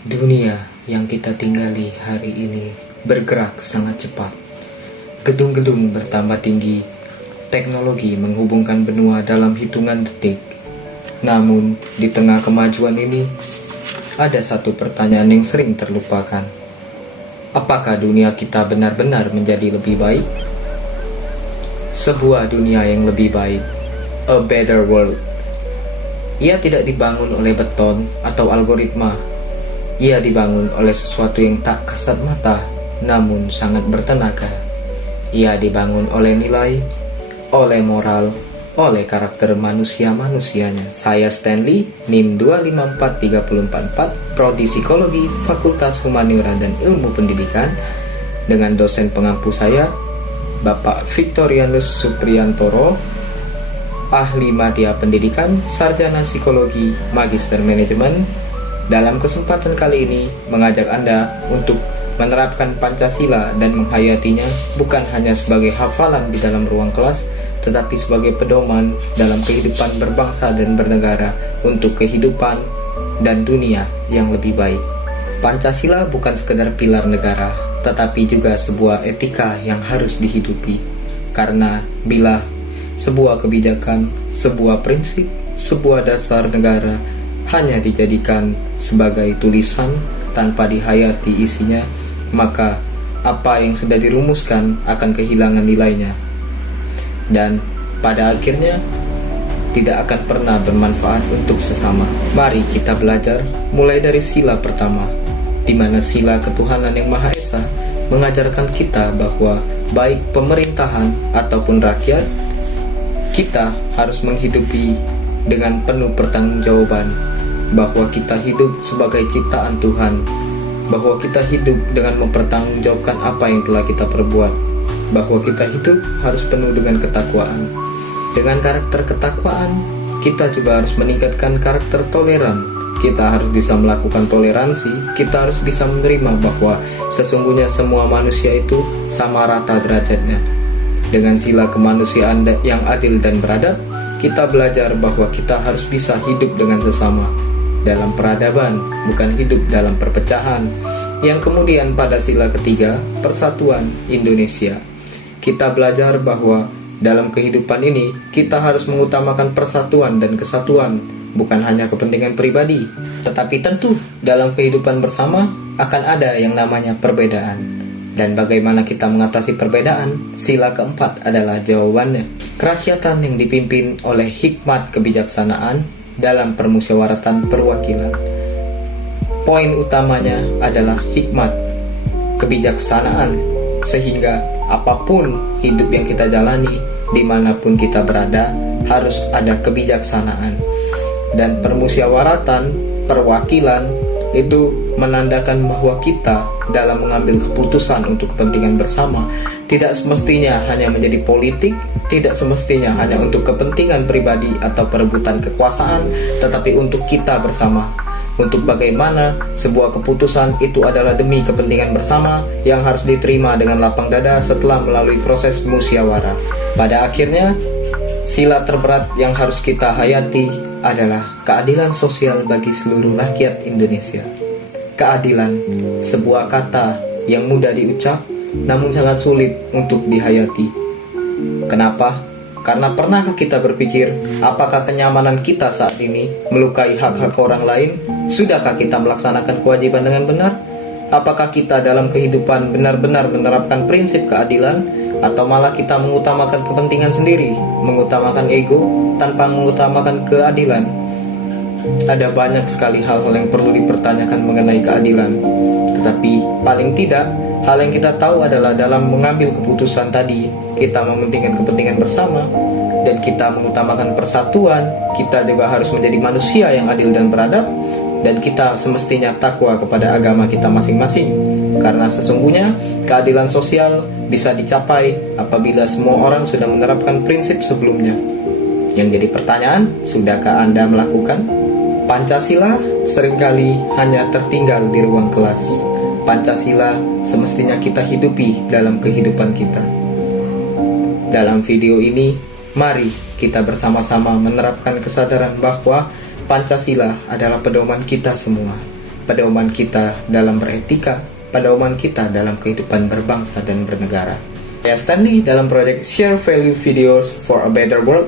Dunia yang kita tinggali hari ini bergerak sangat cepat. Gedung-gedung bertambah tinggi, teknologi menghubungkan benua dalam hitungan detik. Namun, di tengah kemajuan ini, ada satu pertanyaan yang sering terlupakan. Apakah dunia kita benar-benar menjadi lebih baik? Sebuah dunia yang lebih baik, a better world. Ia tidak dibangun oleh beton atau algoritma. Ia dibangun oleh sesuatu yang tak kasat mata, namun sangat bertenaga. Ia dibangun oleh nilai, oleh moral, oleh karakter manusia-manusianya. Saya Stanley, NIM 254344, Prodi Psikologi, Fakultas Humaniora dan Ilmu Pendidikan, dengan dosen pengampu saya, Bapak Victorianus Supriyantoro, Ahli Madya Pendidikan, Sarjana Psikologi, Magister Manajemen. Dalam kesempatan kali ini, mengajak Anda untuk menerapkan Pancasila dan menghayatinya bukan hanya sebagai hafalan di dalam ruang kelas, tetapi sebagai pedoman dalam kehidupan berbangsa dan bernegara untuk kehidupan dan dunia yang lebih baik. Pancasila bukan sekedar pilar negara, tetapi juga sebuah etika yang harus dihidupi. Karena bila sebuah kebijakan, sebuah prinsip, sebuah dasar negara hanya dijadikan sebagai tulisan tanpa dihayati isinya, maka apa yang sudah dirumuskan akan kehilangan nilainya dan pada akhirnya tidak akan pernah bermanfaat untuk sesama. Mari kita belajar mulai dari sila pertama, di mana sila ketuhanan yang Maha Esa mengajarkan kita bahwa baik pemerintahan ataupun rakyat, kita harus menghidupi dengan penuh pertanggungjawaban, bahwa kita hidup sebagai ciptaan Tuhan, bahwa kita hidup dengan mempertanggungjawabkan apa yang telah kita perbuat, bahwa kita hidup harus penuh dengan ketakwaan. Dengan karakter ketakwaan, kita juga harus meningkatkan karakter toleran. Kita harus bisa melakukan toleransi, kita harus bisa menerima bahwa sesungguhnya semua manusia itu sama rata derajatnya. Dengan sila kemanusiaan yang adil dan beradab, kita belajar bahwa kita harus bisa hidup dengan sesama dalam peradaban, bukan hidup dalam perpecahan. Yang kemudian pada sila ketiga, persatuan Indonesia, kita belajar bahwa dalam kehidupan ini kita harus mengutamakan persatuan dan kesatuan, bukan hanya kepentingan pribadi, tetapi tentu dalam kehidupan bersama akan ada yang namanya perbedaan. Dan bagaimana kita mengatasi perbedaan? Sila keempat adalah jawabannya. Kerakyatan yang dipimpin oleh hikmat kebijaksanaan dalam permusyawaratan perwakilan. Poin utamanya adalah hikmat kebijaksanaan, sehingga apapun hidup yang kita jalani, dimanapun kita berada, harus ada kebijaksanaan. Dan permusyawaratan perwakilan itu menandakan bahwa kita dalam mengambil keputusan untuk kepentingan bersama tidak semestinya hanya menjadi politik, tidak semestinya hanya untuk kepentingan pribadi atau perebutan kekuasaan, tetapi untuk kita bersama, untuk bagaimana sebuah keputusan itu adalah demi kepentingan bersama yang harus diterima dengan lapang dada setelah melalui proses musyawarah. Pada akhirnya, sila terberat yang harus kita hayati adalah keadilan sosial bagi seluruh rakyat Indonesia. Keadilan, sebuah kata yang mudah diucap namun sangat sulit untuk dihayati. Kenapa? Karena pernahkah kita berpikir, apakah kenyamanan kita saat ini melukai hak-hak orang lain? Sudahkah kita melaksanakan kewajiban dengan benar? Apakah kita dalam kehidupan benar-benar menerapkan prinsip keadilan? Atau malah kita mengutamakan kepentingan sendiri, mengutamakan ego tanpa mengutamakan keadilan? Ada banyak sekali hal-hal yang perlu dipertanyakan mengenai keadilan. Tetapi paling tidak, hal yang kita tahu adalah dalam mengambil keputusan tadi, kita mementingkan kepentingan bersama dan kita mengutamakan persatuan. Kita juga harus menjadi manusia yang adil dan beradab, dan kita semestinya takwa kepada agama kita masing-masing. Karena sesungguhnya keadilan sosial bisa dicapai apabila semua orang sudah menerapkan prinsip sebelumnya. Yang jadi pertanyaan, sudahkah Anda melakukan? Pancasila seringkali hanya tertinggal di ruang kelas. Pancasila semestinya kita hidupi dalam kehidupan kita. Dalam video ini, mari kita bersama-sama menerapkan kesadaran bahwa Pancasila adalah pedoman kita semua. pedoman kita dalam beretika, pedoman kita dalam kehidupan berbangsa dan bernegara. Saya Stanley dalam proyek Share Value Videos for a Better World.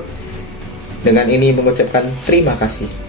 Dengan ini mengucapkan terima kasih.